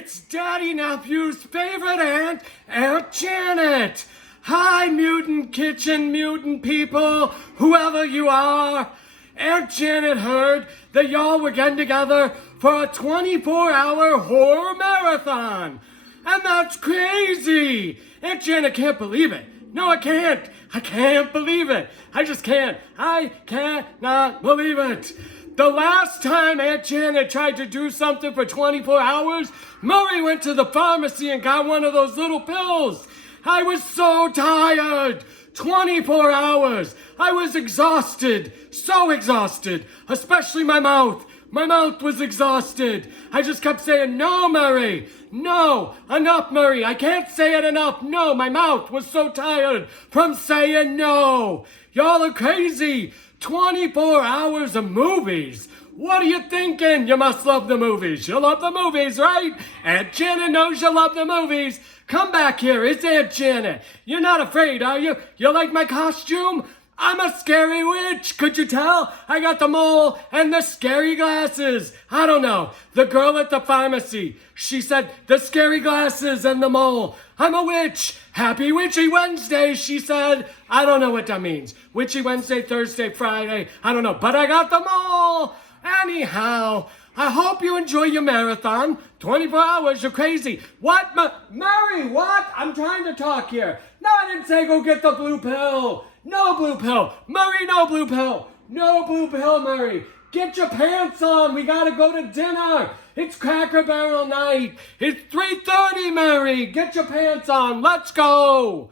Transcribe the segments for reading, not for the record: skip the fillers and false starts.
It's Daddy Nephew's favorite aunt, Aunt Janet. Hi, mutant kitchen mutant people, whoever you are. Aunt Janet heard that y'all were getting together for a 24-hour horror marathon. And that's crazy. Aunt Janet can't believe it. No, I can't. I can't believe it. I just can't. I cannot believe it. The last time Aunt Janet tried to do something for 24 hours, Murray went to the pharmacy and got one of those little pills. I was so tired. 24 hours. I was exhausted. So exhausted. Especially my mouth. My mouth was exhausted. I just kept saying, no, Murray. No. Enough, Murray. I can't say it enough. No, my mouth was so tired from saying no. Y'all are crazy. 24 hours of movies. What are you thinking? You must love the movies. You love the movies, right? Aunt Janet knows you love the movies. Come back here. It's Aunt Janet. You're not afraid, are you? You like my costume? I'm a scary witch. Could you tell? I got the mole and the scary glasses. I don't know. The girl at the pharmacy, she said the scary glasses and the mole. I'm a witch. Happy Witchy Wednesday, she said. I don't know what that means. Witchy Wednesday, Thursday, Friday. I don't know. But I got them all. Anyhow, I hope you enjoy your marathon. 24 hours, you're crazy. What? Mary, what? I'm trying to talk here. No, I didn't say go get the blue pill. No blue pill. Murray, no blue pill. No blue pill, Murray. Get your pants on. We gotta go to dinner. It's Cracker Barrel night. It's 3:30, Murray. Get your pants on. Let's go.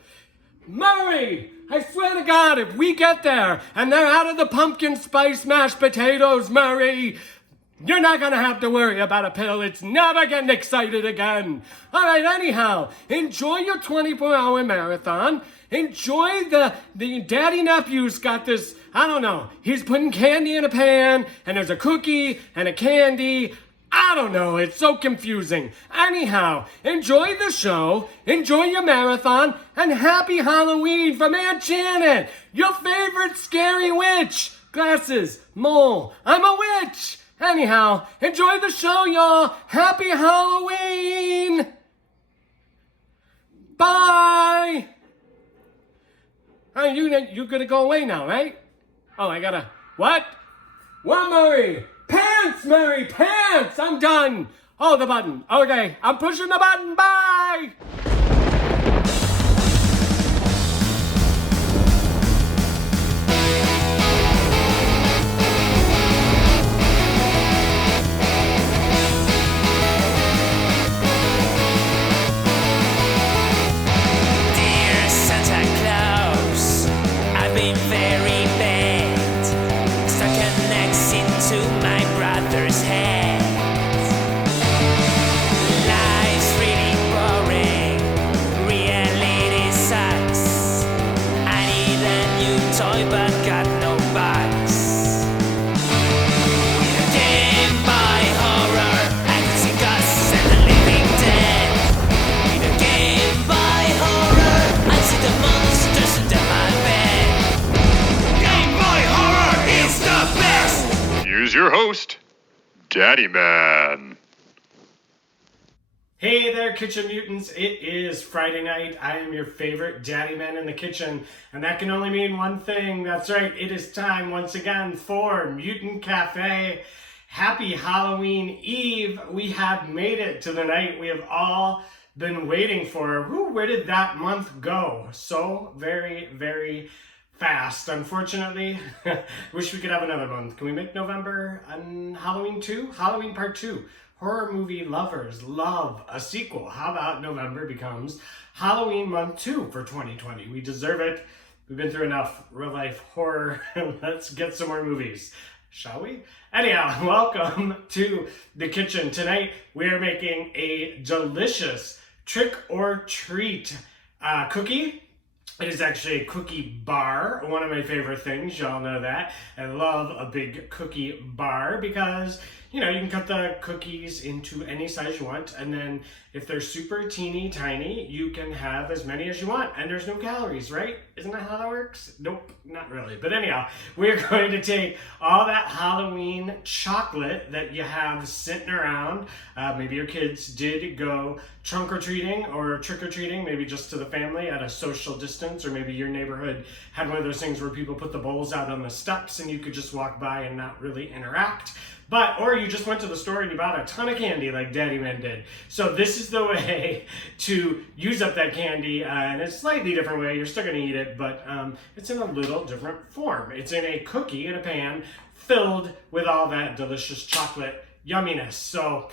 Murray, I swear to God, if we get there and they're out of the pumpkin spice mashed potatoes, Murray, you're not going to have to worry about a pill. It's never getting excited again. All right, anyhow, enjoy your 24-hour marathon. Enjoy the Daddy Nephew's got this, I don't know, he's putting candy in a pan, and there's a cookie and a candy. I don't know, it's so confusing. Anyhow, enjoy the show, enjoy your marathon, and happy Halloween from Aunt Janet, your favorite scary witch. Glasses, mole, I'm a witch. Anyhow, enjoy the show, y'all. Happy Halloween. Bye. You're gonna go away now, right? Oh, I gotta, what? What, Murray? Pants, Murray, pants! I'm done! Oh, the button. Okay, I'm pushing the button. Bye! Dear Santa Claus, I've been very bad. Stuck an axe into my brother's head. Life's really boring, reality sucks. I need a new toy but got no bucks. In a game by horror, I can see ghosts and the living dead. In a game by horror, I see the monsters under my bed. Game by horror is the best. Here's your host, Daddyman. Hey there, Kitchen Mutants. It is Friday night. I am your favorite Daddyman in the kitchen, and that can only mean one thing. That's right, it is time once again for Mutant Cafe. Happy Halloween Eve. We have made it to the night we have all been waiting for. Where did that month go? So very, very fast. Unfortunately, wish we could have another month. Can we make November Halloween 2? Halloween Part 2. Horror movie lovers love a sequel. How about November becomes Halloween Month 2 for 2020? We deserve it. We've been through enough real life horror. Let's get some more movies, shall we? Anyhow, welcome to the kitchen. Tonight we are making a delicious trick or treat cookie. It is actually a cookie bar, one of my favorite things. Y'all know that. I love a big cookie bar because you know, you can cut the cookies into any size you want, and then if they're super teeny tiny, you can have as many as you want, and there's no calories, right? Isn't that how that works? Nope, not really. But anyhow, we're going to take all that Halloween chocolate that you have sitting around. Maybe your kids did go trunk-or-treating or trick-or-treating, maybe just to the family at a social distance, or maybe your neighborhood had one of those things where people put the bowls out on the steps and you could just walk by and not really interact. Or you just went to the store and you bought a ton of candy like Daddyman did. So this is the way to use up that candy in a slightly different way. You're still gonna eat it, but it's in a little different form. It's in a cookie in a pan filled with all that delicious chocolate yumminess. So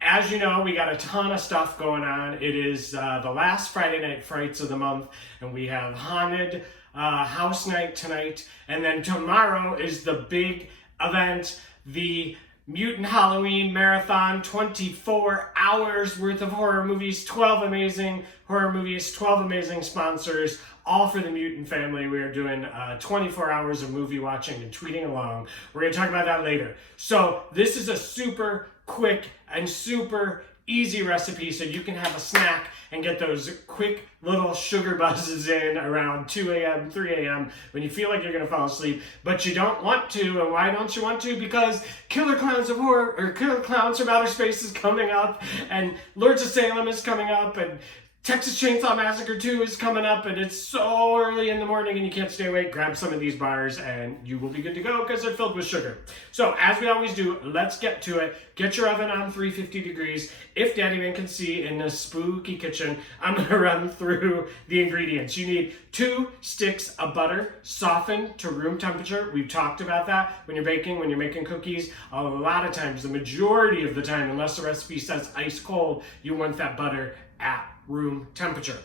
as you know, we got a ton of stuff going on. It is the last Friday Night Frights of the month, and we have haunted house night tonight, and then tomorrow is the big event, the Mutant Halloween Marathon, 24 hours worth of horror movies, 12 amazing horror movies, 12 amazing sponsors, all for the Mutant family. We are doing 24 hours of movie watching and tweeting along. We're going to talk about that later. So this is a super quick and super easy recipe so you can have a snack and get those quick little sugar buzzes in around 2 a.m., 3 a.m. when you feel like you're gonna fall asleep, but you don't want to. And why don't you want to? Because Killer Clowns of Horror, or Killer Clowns from Outer Space is coming up, and Lords of Salem is coming up, and Texas Chainsaw Massacre 2 is coming up, and it's so early in the morning and you can't stay awake. Grab some of these bars and you will be good to go because they're filled with sugar. So as we always do, let's get to it. Get your oven on 350 degrees. If Daddyman can see in this spooky kitchen, I'm gonna run through the ingredients. You need 2 sticks of butter softened to room temperature. We've talked about that when you're baking, when you're making cookies. A lot of times, the majority of the time, unless the recipe says ice cold, you want that butter at room temperature.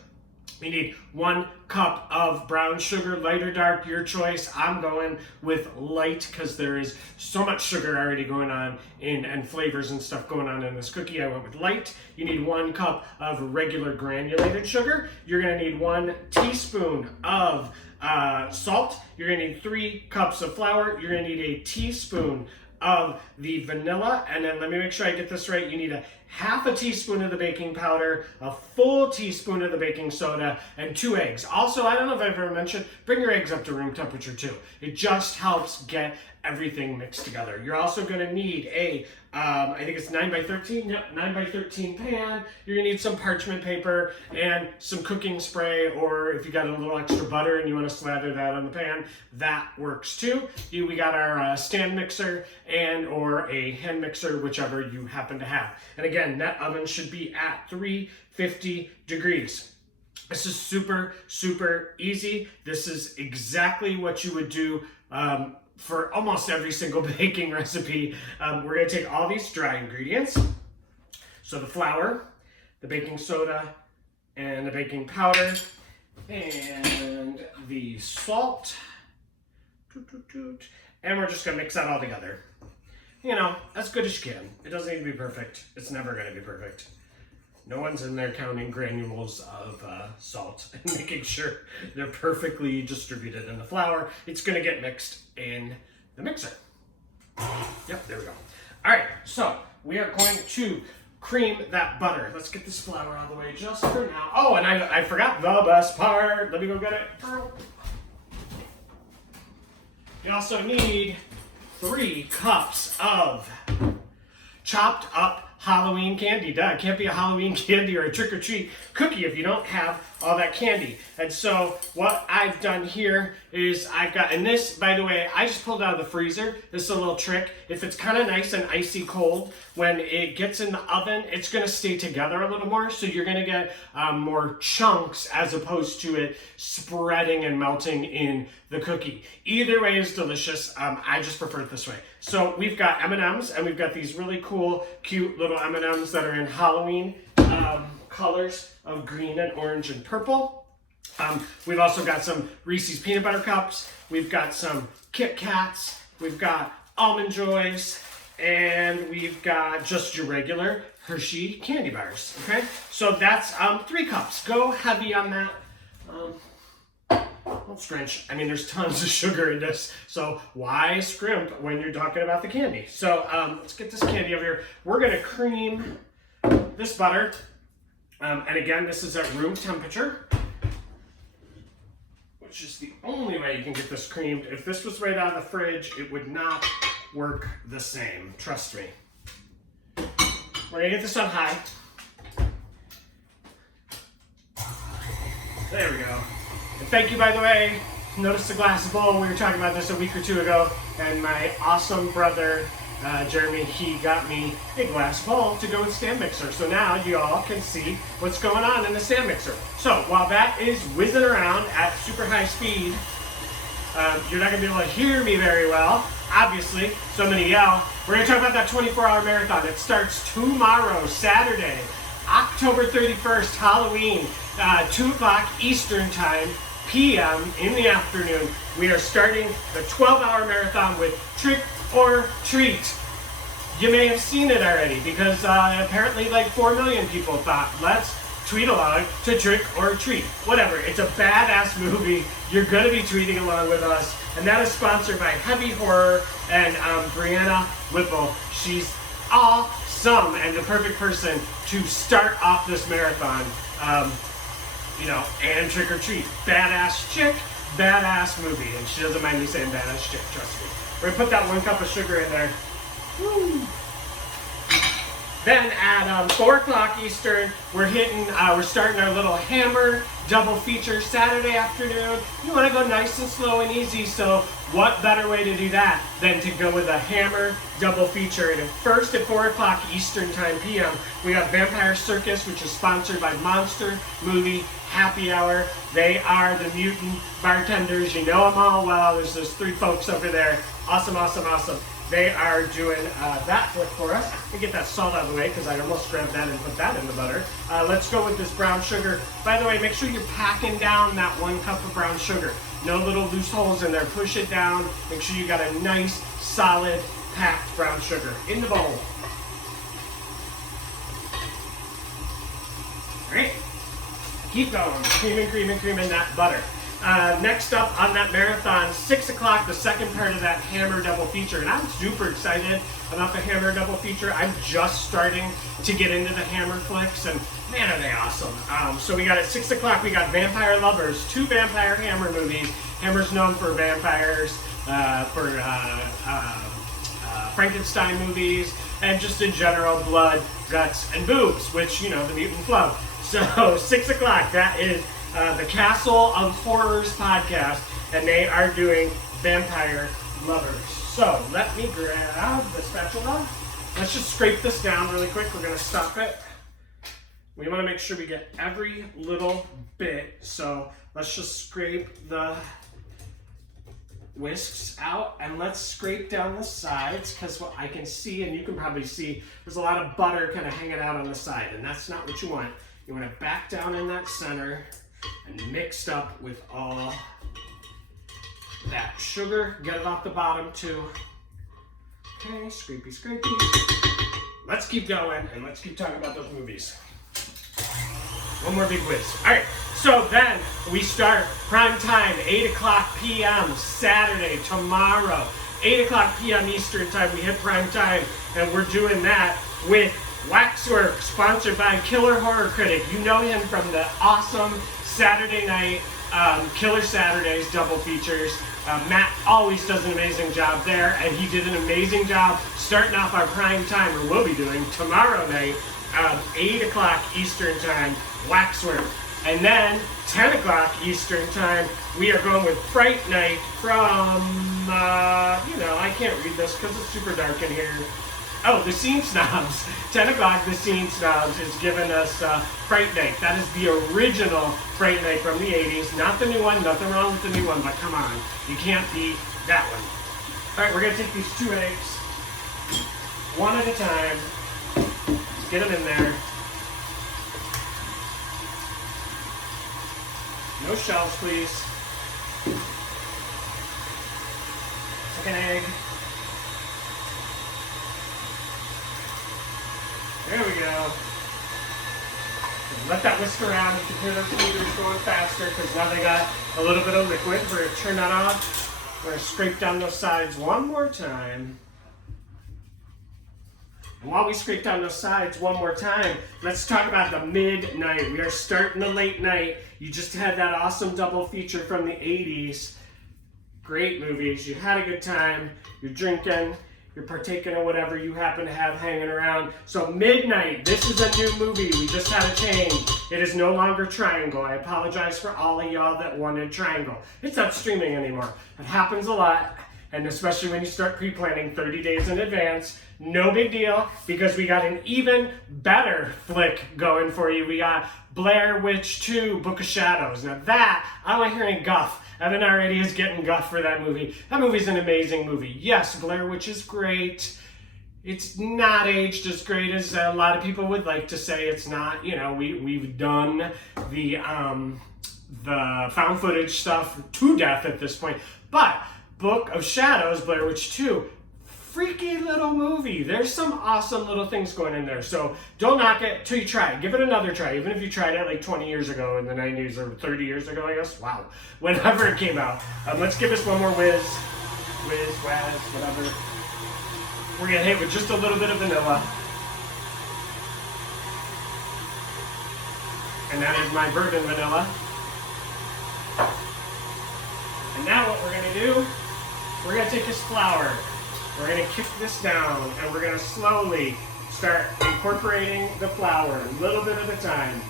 We need 1 cup of brown sugar, light or dark, your choice. I'm going with light because there is so much sugar already going on and flavors and stuff going on in this cookie. I went with light. You need 1 cup of regular granulated sugar. You're gonna need 1 teaspoon of salt. You're gonna need 3 cups of flour. You're gonna need a teaspoon of the vanilla, and then let me make sure I get this right. You need a half a teaspoon of the baking powder, a full teaspoon of the baking soda, and 2 eggs. Also, I don't know if I've ever mentioned, bring your eggs up to room temperature too. It just helps get everything mixed together. You're also gonna need a, I think it's 9x13, yep, 9x13 pan. You're gonna need some parchment paper and some cooking spray, or if you got a little extra butter and you wanna slather that on the pan, that works too. We got our stand mixer and or a hand mixer, whichever you happen to have. And again, that oven should be at 350 degrees. This is super, super easy. This is exactly what you would do for almost every single baking recipe. We're gonna take all these dry ingredients. So the flour, the baking soda, and the baking powder, and the salt. And we're just gonna mix that all together. You know, as good as you can. It doesn't need to be perfect. It's never gonna be perfect. No one's in there counting granules of salt and making sure they're perfectly distributed in the flour. It's gonna get mixed in the mixer. Yep, there we go. All right, so we are going to cream that butter. Let's get this flour out of the way just for now. Oh, and I forgot the best part. Let me go get it. You also need 3 cups of chopped up Halloween candy. Duh, it can't be a Halloween candy or a trick-or-treat cookie if you don't have all that candy. And so what I've done here is I've got, and this, by the way, I just pulled out of the freezer. This is a little trick. If it's kind of nice and icy cold, when it gets in the oven, it's gonna stay together a little more, so you're gonna get more chunks as opposed to it spreading and melting in the cookie. Either way is delicious. I just prefer it this way. So we've got M&Ms, and we've got these really cool, cute little M&Ms that are in Halloween colors of green and orange and purple. We've also got some Reese's Peanut Butter Cups. We've got some Kit Kats. We've got Almond Joys. And we've got just your regular Hershey candy bars, okay? So that's 3 cups. Go heavy on that. don't scrunch. I mean, there's tons of sugar in this, so why scrimp when you're talking about the candy? So let's get this candy over here. We're gonna cream this butter, and again, this is at room temperature, which is the only way you can get this creamed. If this was right out of the fridge, it would not work the same, trust me. We're gonna get this on high. There we go. And thank you, by the way. Notice the glass bowl. We were talking about this a week or two ago, and my awesome brother, Jeremy, he got me a glass bowl to go with stand mixer. So now you all can see what's going on in the stand mixer. So while that is whizzing around at super high speed, you're not gonna be able to hear me very well, obviously, so I'm gonna yell. We're gonna talk about that 24-hour marathon. It starts tomorrow, Saturday, October 31st, Halloween, 2 o'clock Eastern Time, p.m. in the afternoon. We are starting the 12-hour marathon with Trick or Treat. You may have seen it already because apparently like 4 million people thought, let's tweet along to Trick or Treat. Whatever, it's a badass movie. You're going to be tweeting along with us. And that is sponsored by Heavy Horror and Brianna Whipple. She's awesome and the perfect person to start off this marathon. And Trick or Treat. Badass chick, badass movie. And she doesn't mind me saying badass chick, trust me. We're gonna put that 1 cup of sugar in there. Woo. Then at 4 o'clock Eastern, we're starting our little Hammer double feature Saturday afternoon. You wanna go nice and slow and easy, so what better way to do that than to go with a Hammer double feature? And first at 4 o'clock Eastern Time p.m., we got Vampire Circus, which is sponsored by Monster Movie Happy Hour. They are the mutant bartenders. You know them all well. There's those 3 folks over there. Awesome, awesome, awesome. They are doing that flick for us. Let me get that salt out of the way because I almost grabbed that and put that in the butter. Let's go with this brown sugar. By the way, make sure you're packing down that 1 cup of brown sugar. No little loose holes in there. Push it down. Make sure you got a nice, solid, packed brown sugar in the bowl. All right. Keep going. Creaming that butter. Next up on that marathon, 6 o'clock, the second part of that Hammer double feature. And I'm super excited about the Hammer double feature. I'm just starting to get into the Hammer flicks, and man, are they awesome. So we got at 6 o'clock, we got Vampire Lovers, 2 vampire Hammer movies. Hammer's known for vampires, for Frankenstein movies, and just in general, blood, guts, and boobs, which, the mutant flow. So 6 o'clock, that is the Castle of Horrors podcast, and they are doing Vampire Lovers. So let me grab the spatula. Let's just scrape this down really quick. We're going to stop it. We want to make sure we get every little bit. So let's just scrape the whisks out, and let's scrape down the sides, because what I can see, and you can probably see, there's a lot of butter kind of hanging out on the side, and that's not what you want. You want to back down in that center and mixed up with all that sugar. Get it off the bottom too. Okay, scrapey. Let's keep going and let's keep talking about those movies. One more big whiz. All right, so then we start prime time, 8 o'clock p.m. Saturday, tomorrow. 8 o'clock p.m. Eastern time, we hit prime time, and we're doing that with Waxwork, sponsored by Killer Horror Critic. You know him from the awesome Saturday night Killer Saturdays double features. Matt always does an amazing job there, and he did an amazing job starting off our prime time, or we'll be doing tomorrow night, 8 o'clock Eastern time, Waxwork. And then 10 o'clock Eastern time, we are going with Fright Night from, I can't read this because it's super dark in here. Oh, the Scene Snobs. 10 o'clock, the Scene Snobs is giving us Fright Night. That is the original Fright Night from the 80s. Not the new one, nothing wrong with the new one, but come on. You can't beat that one. All right, we're going to take these 2 eggs, one at a time. Let's get them in there. No shells, please. Second egg. There we go. Let that whisk around. You can hear those meters going faster because now they got a little bit of liquid. We're going to turn that off. We're going to scrape down those sides one more time. And while we scrape down those sides one more time, let's talk about the midnight. We are starting the late night. You just had that awesome double feature from the 80s. Great movies. You had a good time. You're drinking. You're partaking of whatever you happen to have hanging around. So midnight, this is a new movie. We just had a change. It is no longer Triangle. I apologize for all of y'all that wanted Triangle. It's not streaming anymore. It happens a lot, and especially when you start pre-planning 30 days in advance. No big deal, because we got an even better flick going for you. We got Blair Witch 2, Book of Shadows. Now that, I don't like hearing guff. Evan already is getting guff for that movie. That movie's an amazing movie. Yes, Blair Witch is great. It's not aged as great as a lot of people would like to say. It's not. You know, we've done the found footage stuff to death at this point. But Book of Shadows, Blair Witch 2, freaky little movie. There's some awesome little things going in there. So don't knock it till you try it. Give it another try. Even if you tried it like 20 years ago in the 90s or 30 years ago, I guess. Wow. Whenever it came out. Let's give this one more whiz, wazz, whatever. We're going to hit with just a little bit of vanilla. And that is my bourbon vanilla. And now what we're going to do, we're going to take this flour. We're going to kick this down, and we're going to slowly start incorporating the flour a little bit at a time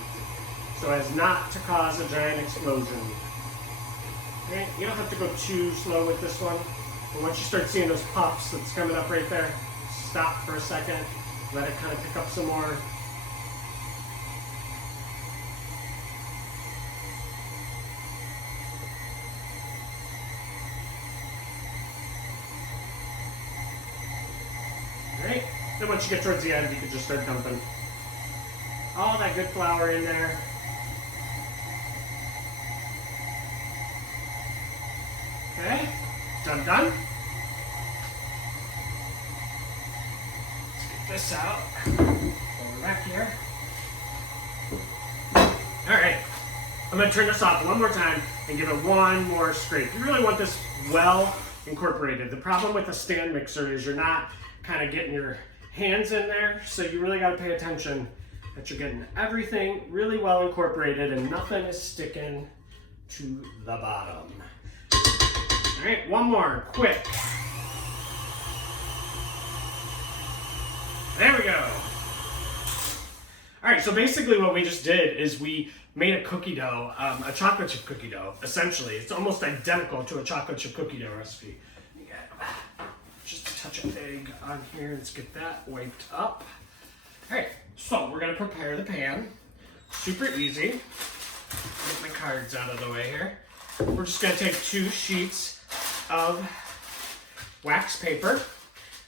so as not to cause a giant explosion. Okay? You don't have to go too slow with this one, but once you start seeing those puffs that's coming up right there, stop for a second, let it kind of pick up some more. Right? Then once you get towards the end, you can just start dumping all that good flour in there. Okay, done. Let's get this out. Over back here. Alright, I'm going to turn this off one more time and give it one more scrape. You really want this well incorporated. The problem with a stand mixer is you're not kind of getting your hands in there, so you really got to pay attention that you're getting everything really well incorporated and nothing is sticking to the bottom. All right, one more, quick. There we go. All right, so basically what we just did is we made a cookie dough, a chocolate chip cookie dough, essentially. It's almost identical to a chocolate chip cookie dough recipe. You got just a touch of egg on here. Let's get that wiped up. All right, so we're gonna prepare the pan. Super easy. Get my cards out of the way here. We're just gonna take 2 sheets of wax paper,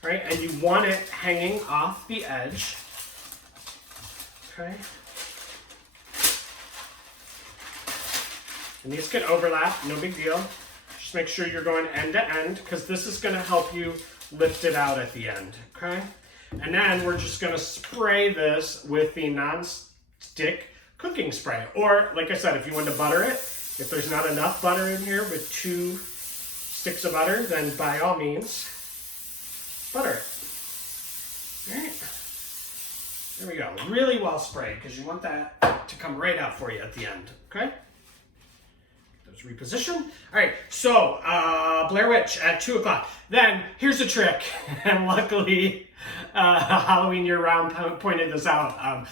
right? And you want it hanging off the edge, okay? And these can overlap, no big deal. Just make sure you're going end to end because this is gonna help you lift it out at the end, okay? And then we're just gonna spray this with the non-stick cooking spray. Or, like I said, if you want to butter it, if there's not enough butter in here with 2 sticks of butter, then by all means, butter it. All right. There we go. Really well sprayed because you want that to come right out for you at the end, okay? Those reposition. All right, so Blair Witch at 2 o'clock. Then here's a trick, and luckily Halloween Year Round pointed this out.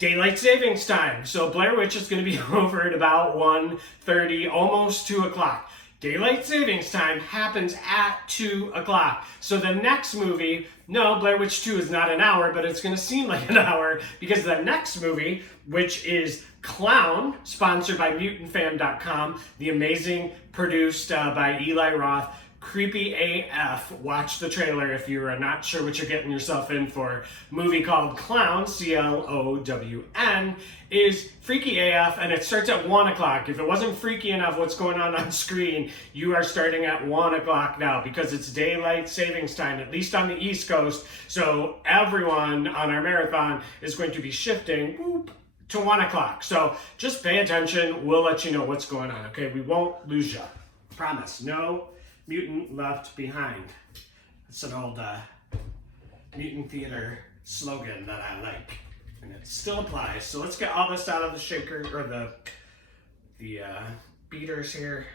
Daylight savings time. So Blair Witch is going to be over at about 1:30, almost 2 o'clock. Daylight savings time happens at 2 o'clock. So the next movie, no, Blair Witch 2 is not an hour, but it's going to seem like an hour because the next movie, which is Clown, sponsored by MutantFam.com, the amazing, produced by Eli Roth, creepy AF. Watch the trailer if you are not sure what you're getting yourself in for. Movie called Clown, C-L-O-W-N, is freaky AF, and it starts at 1 o'clock. If it wasn't freaky enough what's going on screen, you are starting at 1 o'clock now because it's daylight savings time, at least on the East Coast. So everyone on our marathon is going to be shifting to 1 o'clock. So just pay attention. We'll let you know what's going on, okay? We won't lose you. Promise. No mutant left behind. It's an old Mutant Theater slogan that I like, and it still applies. So let's get all this out of the shaker, or the beaters here.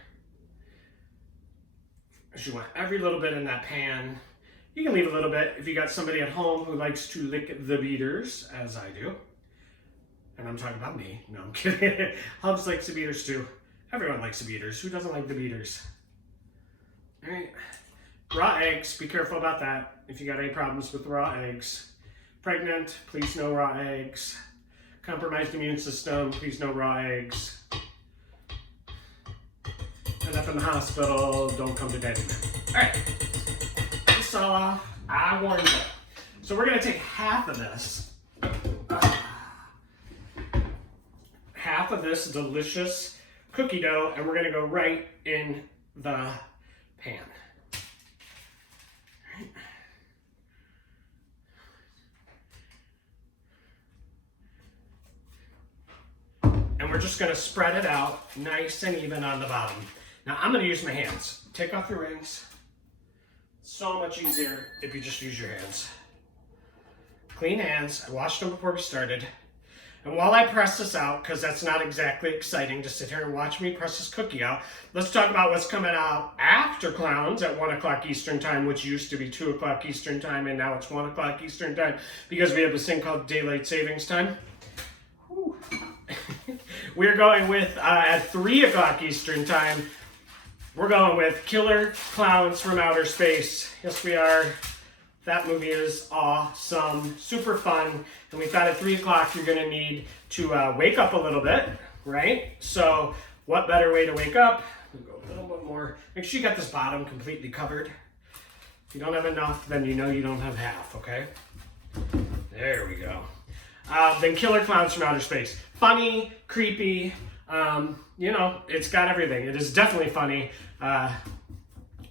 You want every little bit in that pan. You can leave a little bit if you got somebody at home who likes to lick the beaters, as I do. And I'm talking about me. No, I'm kidding. Hubs likes the beaters too. Everyone likes the beaters. Who doesn't like the beaters? All right. Raw eggs. Be careful about that if you got any problems with raw eggs. Pregnant, please no raw eggs. Compromised immune system, please no raw eggs. End up in the hospital, don't come to Daddyman. All right. So I warned you. So we're gonna take half of this. Half of this delicious cookie dough, and we're gonna go right in the pan. Right. And we're just gonna spread it out nice and even on the bottom. Now I'm gonna use my hands. Take off your rings. So much easier if you just use your hands. Clean hands. I washed them before we started. And while I press this out, because that's not exactly exciting to sit here and watch me press this cookie out, let's talk about what's coming out after Clowns at 1 o'clock Eastern time, which used to be 2 o'clock Eastern time, and now it's 1 o'clock Eastern time, because we have this thing called Daylight Savings Time. We're going with, at 3 o'clock Eastern time, we're going with Killer Clowns from Outer Space. Yes, we are. That movie is awesome, super fun, and we thought at 3 o'clock you're gonna need to wake up a little bit, right? So what better way to wake up? We'll go a little bit more. Make sure you got this bottom completely covered. If you don't have enough, then you know you don't have half, okay? There we go. Then Killer Clowns from Outer Space. Funny, creepy, you know, it's got everything. It is definitely funny.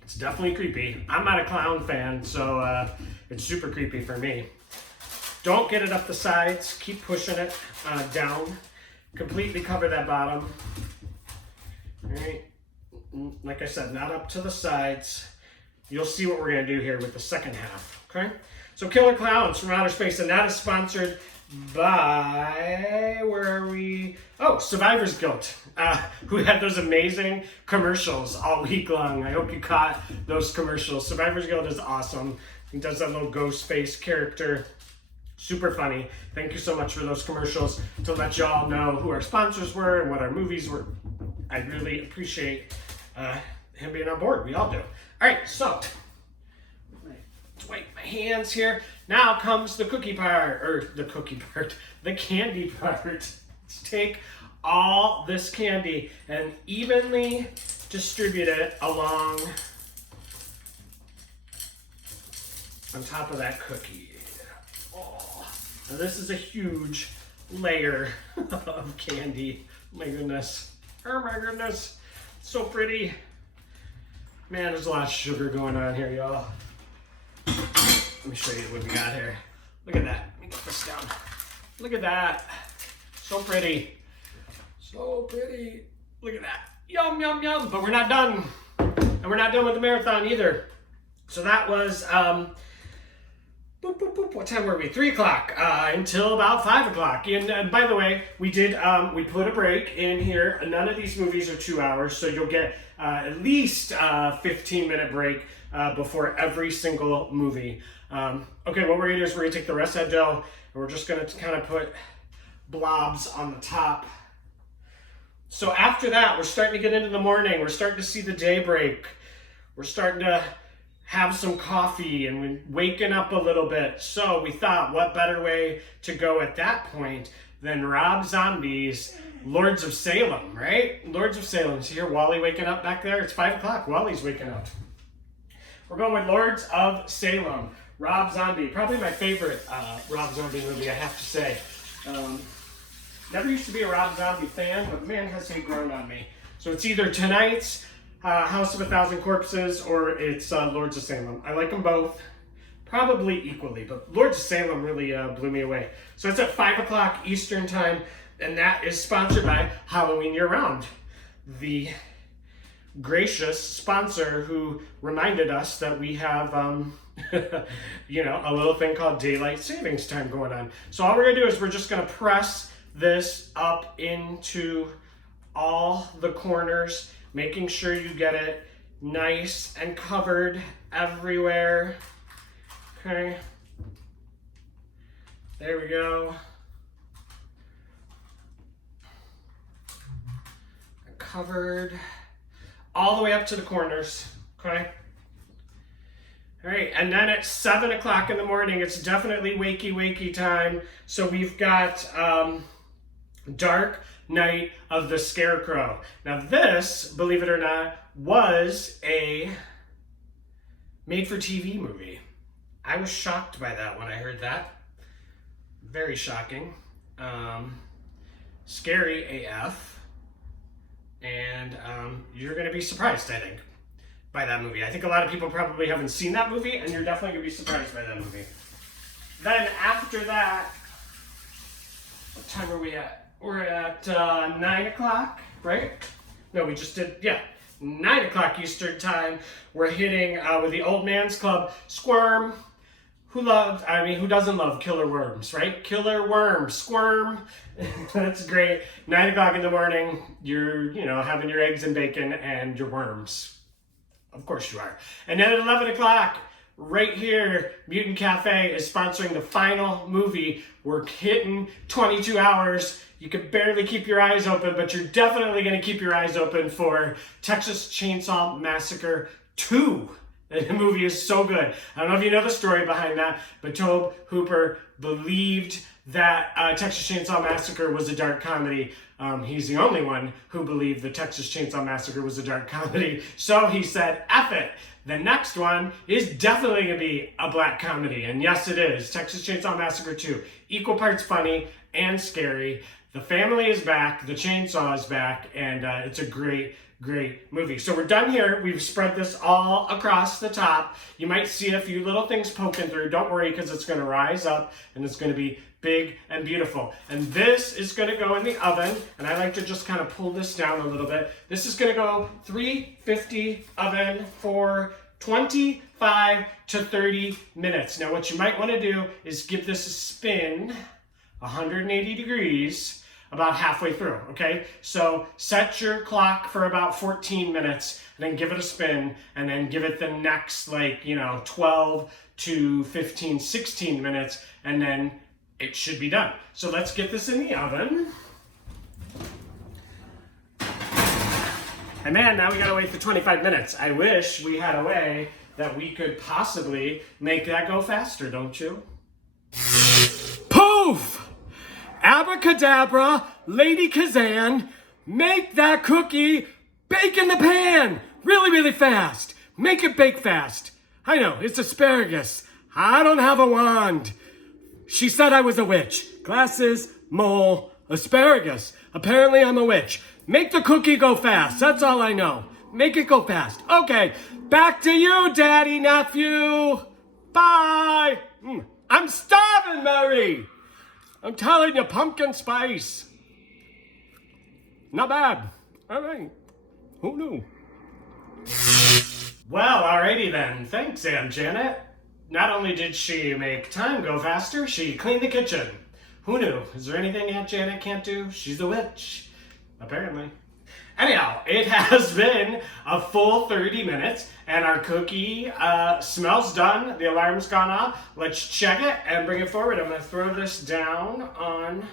It's definitely creepy. I'm not a clown fan, so it's super creepy for me. Don't get it up the sides. Keep pushing it down. Completely cover that bottom. All right. Like I said, not up to the sides. You'll see what we're going to do here with the second half, okay? So Killer Clowns from Outer Space, and that is sponsored by, where are we? Oh, Survivor's Guilt, who had those amazing commercials all week long. I hope you caught those commercials. Survivor's Guilt is awesome. He does that little ghost face character. Super funny. Thank you so much for those commercials to let y'all know who our sponsors were and what our movies were. I really appreciate him being on board. We all do. All right, so let's wipe my hands here. Now comes the cookie part, or the candy part. Let's take all this candy and evenly distribute it along on top of that cookie. Oh, now this is a huge layer of candy. My goodness. Oh my goodness. So pretty. Man, there's a lot of sugar going on here, y'all. Let me show you what we got here. Look at that. Let me get this down. Look at that. So pretty. So pretty. Look at that. Yum, yum, yum. But we're not done. And we're not done with the marathon either. So that was, boop, boop, boop. What time were we? 3 o'clock until about 5 o'clock. And by the way, we did, we put a break in here. None of these movies are 2 hours, so you'll get at least a 15-minute break before every single movie. Okay, what we're gonna do is we're gonna take the rest of that dough and we're just gonna kind of put blobs on the top. So after that, we're starting to get into the morning. We're starting to see the day break. We're starting to have some coffee and we're waking up a little bit. So we thought, what better way to go at that point than Rob Zombie's Lords of Salem, right? Lords of Salem. See here, Wally waking up back there? It's 5 o'clock. Wally's waking up. We're going with Lords of Salem. Rob Zombie. Probably my favorite Rob Zombie movie, I have to say. Never used to be a Rob Zombie fan, but man, has he grown on me. So it's either tonight's House of a Thousand Corpses or it's Lords of Salem. I like them both, probably equally, but Lords of Salem really blew me away. So it's at 5 o'clock Eastern time. And that is sponsored by Halloween Year Round, the gracious sponsor who reminded us that we have, you know, a little thing called daylight savings time going on. So all we're gonna do is we're just gonna press this up into all the corners, making sure you get it nice and covered everywhere. Okay, there we go. Covered all the way up to the corners. Okay. All right, and then at 7 o'clock in the morning, it's definitely wakey time. So we've got Dark Night of the Scarecrow. Now this, believe it or not, was a made-for-TV movie. I was shocked by that when I heard that. Very shocking. Scary AF. And you're going to be surprised, I think, by that movie. I think a lot of people probably haven't seen that movie, and you're definitely going to be surprised by that movie. Then after that, what time are we at? We're at 9 o'clock, right? No, we just did, 9 o'clock Eastern time. We're hitting with the Old Man's Club, Squirm. Who doesn't love killer worms, right? Killer worms, squirm. That's great. 9 o'clock in the morning, you're, having your eggs and bacon and your worms. Of course you are. And then at 11 o'clock, right here, Mutant Cafe is sponsoring the final movie. We're hitting 22 hours. You can barely keep your eyes open, but you're definitely going to keep your eyes open for Texas Chainsaw Massacre 2. The movie is so good. I don't know if you know the story behind that, but Tobe Hooper believed that Texas Chainsaw Massacre was a dark comedy. He's the only one who believed the Texas Chainsaw Massacre was a dark comedy. So he said, F it. The next one is definitely going to be a black comedy. And yes, it is. Texas Chainsaw Massacre 2. Equal parts funny and scary. The family is back. The chainsaw is back. And it's a great movie. So we're done here. We've spread this all across the top. You might see a few little things poking through. Don't worry, because it's going to rise up and it's going to be big and beautiful. And this is going to go in the oven. And I like to just kind of pull this down a little bit. This is going to go 350 oven for 25 to 30 minutes. Now what you might want to do is give this a spin 180 degrees about halfway through, okay? So set your clock for about 14 minutes and then give it a spin and then give it the next 12 to 15, 16 minutes and then it should be done. So let's get this in the oven. And man, now we gotta wait for 25 minutes. I wish we had a way that we could possibly make that go faster, don't you? Poof! Abracadabra, Lady Kazan, make that cookie bake in the pan really fast. Make it bake fast. I know, it's asparagus. I don't have a wand. She said I was a witch. Glasses, mole, asparagus. Apparently I'm a witch. Make the cookie go fast. That's all I know. Make it go fast. Okay, back to you, Daddy Nephew. Bye. I'm starving, Mary. I'm telling you, pumpkin spice. Not bad. All right. Who knew? Well, alrighty then. Thanks, Aunt Janet. Not only did she make time go faster, she cleaned the kitchen. Who knew? Is there anything Aunt Janet can't do? She's a witch. Apparently. Anyhow, it has been a full 30 minutes and our cookie smells done. The alarm's gone off. Let's check it and bring it forward. I'm going to throw this down on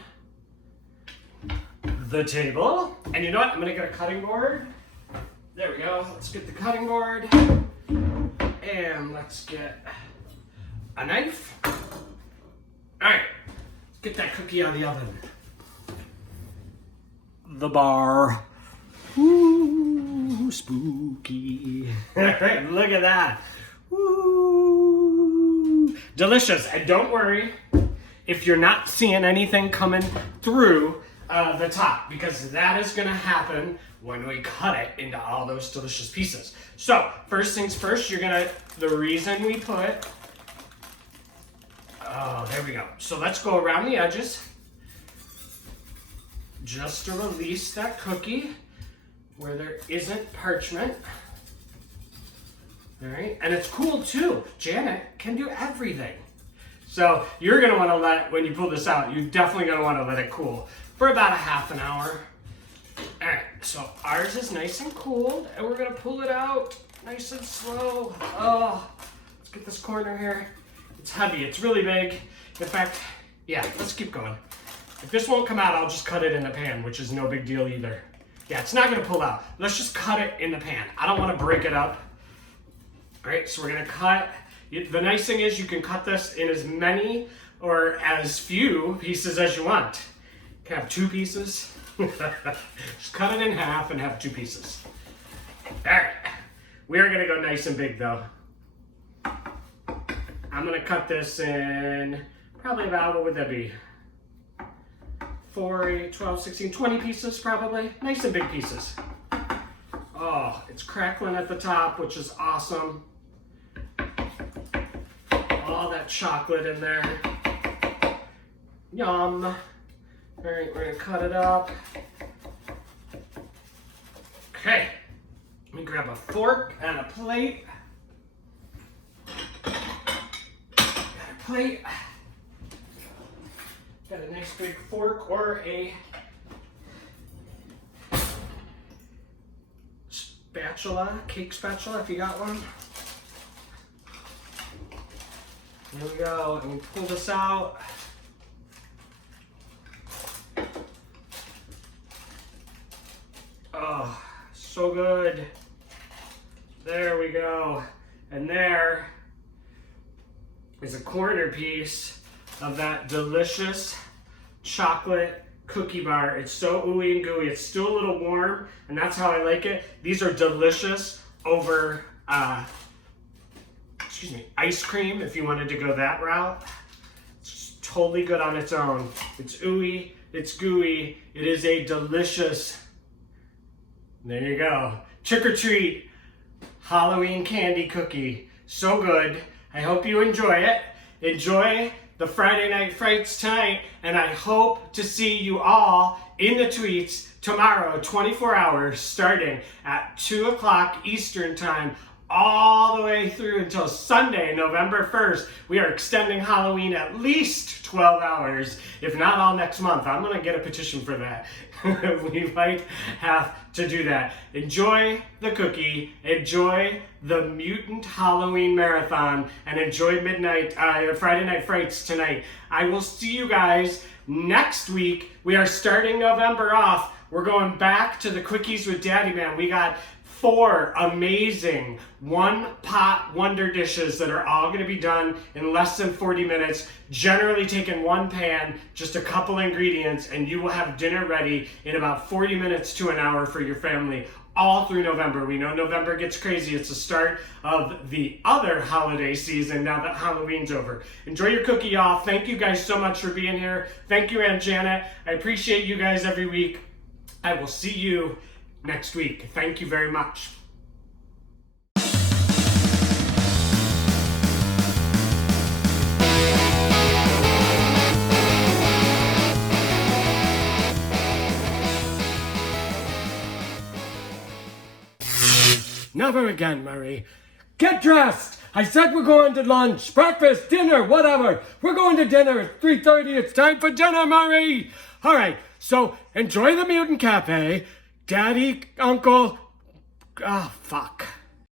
the table. And you know what? I'm going to get a cutting board. There we go. Let's get the cutting board. And let's get a knife. All right. Let's get that cookie out of the oven. The bar. Ooh, spooky. Alright, look at that. Ooh. Delicious. And don't worry if you're not seeing anything coming through the top, because that is going to happen when we cut it into all those delicious pieces. So, first things first, the reason we put, there we go. So let's go around the edges. just to release that cookie where there isn't parchment. All right, and it's cool too. Janet can do everything. So you're gonna wanna when you pull this out, you're definitely gonna wanna let it cool for about a half an hour. All right, so ours is nice and cooled, and we're gonna pull it out nice and slow. Oh, let's get this corner here. It's heavy, it's really big. In fact, yeah, let's keep going. If this won't come out, I'll just cut it in the pan, which is no big deal either. Yeah, it's not gonna pull out. Let's just cut it in the pan. I don't wanna break it up. All right, so we're gonna cut. The nice thing is you can cut this in as many or as few pieces as you want. You can have 2 pieces. Just cut it in half and have 2 pieces. All right, we are gonna go nice and big though. I'm gonna cut this in probably about, what would that be? 4, 8, 12, 16, 20 pieces probably. Nice and big pieces. Oh, it's crackling at the top, which is awesome. All that chocolate in there. Yum. All right, we're gonna cut it up. Okay, let me grab a fork and a plate. Got a plate. Got a nice big fork or a spatula, cake spatula if you got one. There we go, and we pull this out. Oh, so good. There we go. And there is a corner piece of that delicious chocolate cookie bar. It's so ooey and gooey. It's still a little warm, and that's how I like it. These are delicious over ice cream if you wanted to go that route. It's totally good on its own. It's ooey, it's gooey. It is a delicious, there you go, trick or treat Halloween candy cookie. So good. I hope you enjoy it. Enjoy the Friday Night Frights tonight, and I hope to see you all in the tweets tomorrow, 24 hours, starting at 2 o'clock Eastern time, all the way through until Sunday, November 1st. We are extending Halloween at least 12 hours, if not all next month. I'm gonna get a petition for that. We might have to do that. Enjoy the cookie, enjoy the Mutant Halloween Marathon, and enjoy Friday Night Frights tonight. I will see you guys next week. We are starting November off. We're going back to the Quickies with Daddyman. We got 4 amazing one-pot wonder dishes that are all going to be done in less than 40 minutes, generally taking 1 pan, just a couple ingredients, and you will have dinner ready in about 40 minutes to an hour for your family all through November. We know November gets crazy. It's the start of the other holiday season now that Halloween's over. Enjoy your cookie, y'all. Thank you guys so much for being here. Thank you, Aunt Janet. I appreciate you guys every week. I will see you next week. Thank you very much. Never again, Murray. Get dressed! I said we're going to lunch, breakfast, dinner, whatever. We're going to dinner at 3:30. It's time for dinner, Murray! All right, so enjoy the Mutant Cafe. Daddy, Uncle, fuck.